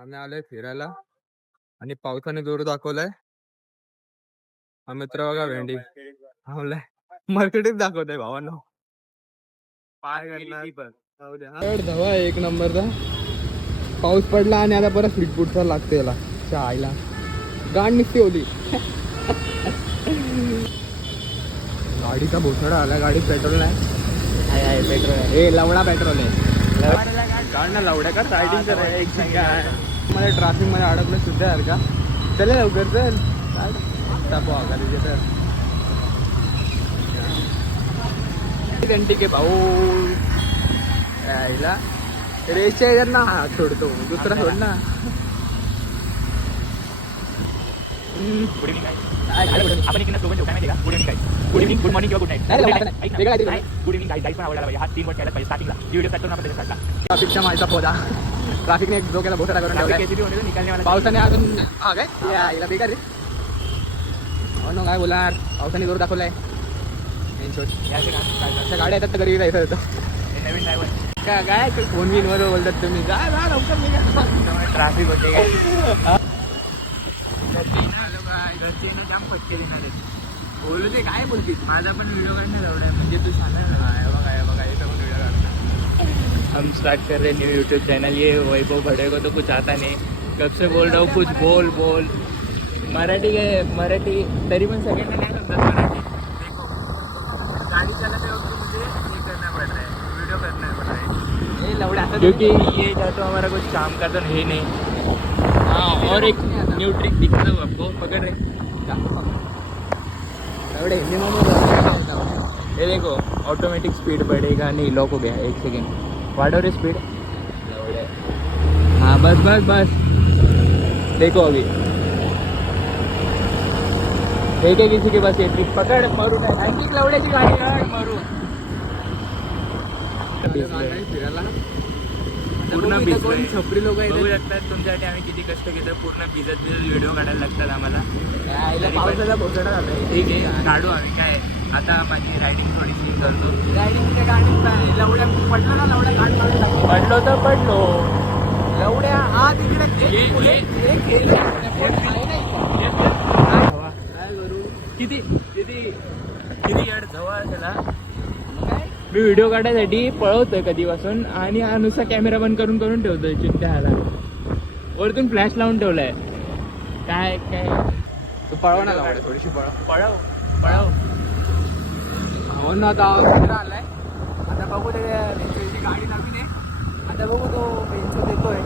आम्ही आलोय फिरायला आणि पावसाने जोर दाखवलाय. हा मित्र बघा भेंडी थांबलाय मार्केटीत दाखवतोय भावांनो. पाय धवा एक नंबरचा पाऊस पडला आणि आता परत स्वीटफूडचा लागते याला आईला गाण निघते होती. गाडीचा भोसडा आला. गाडीत पेट्रोल नाही. आहे पेट्रोल आहे. हे लवडा पेट्रोल आहे. गाड ना लवड्या का रायडिंग कर मला ट्रॅफिक मध्ये अडकलं सुद्धा यार का. चले लवकर चल टापो घंटी के भाऊ यायला रेसच्या याच्यात ना सोडतो दुसरा सोड ना. आपण इकडे सोबत ठेवू काय माहिती का. गुड इव्हनिंग गुड मॉर्निंग किंवा good night. Good evening guys पण आवडायला पाहिजे. हा 3 वर्ड केला पाहिजे स्टार्टिंगला. व्हिडिओ स्टार्ट करून आपण त्याच्यात टाकला. ट्रॅफिकचा माहिती पोदा ट्रॅफिकने एक डोक्याला भोसडा करून ठेवला. निकालने पावसाने अजून हा काय यायला बेकार रे. हो ना काय बोला पावसाने जोर दाखवलाय. गाड्या येतात तर घरी जायचं होतं. नवीन ड्रायव्हर काय फोन बिन वर बोलतात तुम्ही जा लवकर निघा. ट्रॅफिक होते घरचे ना जाम फटके देणार आहेत. बोलू दे काय बोलतीस. माझा पण व्हिडिओ काढणार एवढा म्हणजे तू सांगा बघा हे पण व्हिडिओ काढणार. हम स्टार्ट कर रहे न्यू यूट्यूब चैनल. ये वैभव बड़े को तो कुछ आता नहीं. कब से बोल रहा हूँ कुछ बोल मराठी काय मराठी तरी पण सगळ्यांना नाही समजत मराठी. देखो गाड़ी चलाते वक्त मुझे ये करना पड़ रहा है वीडियो करना पड़ रहा है हे लवडा क्योंकि ये या तो हमारा कुछ काम का तो है नहीं. हाँ और एक न्यू ट्रिक दिखा दूँ आपको. पकड़ रहे लवडे ये देखो ऑटोमेटिक स्पीड बढ़ेगा. नहीं लॉक हो गया. 1 सेकेंड वाढव रे स्पीड. हाँ बस देखो अभी ठीक है. किसी के पास ये ट्रिक पकड़ मारू नाही. लवड्याची गाडी मारू फिरायला पूर्ण भिजलोय. छपरी लोक बघू शकतात तुमच्यासाठी आम्ही किती कष्ट घेतो. पूर्ण भिजत व्हिडिओ काढायला लागतात आम्हाला. पावसाचा भोसडा झालाय. ठीक आहे काढू आम्ही. काय आता माझी रायडिंग थोडीशी करतो. गाडीमध्ये गाडीत नाही लवड्या पडलो ना लवड्या गाडी मारून टाकली. पडलो तर पडलो. लवड्या हा तिकडे किती यार जवळ त्याला मी व्हिडिओ काढायसाठी पळवतोय कधीपासून आणि हा नुसता कॅमेरा बंद करून ठेवतोय. चिंता ह्याला वरतून फ्लॅश लावून ठेवलाय. काय तू पळव ना लवड्या थोडीशी पळव हो ना. आता आलाय आता बघू ते गाडी नवीन आहे. आता बघू तो बेंच देतोय.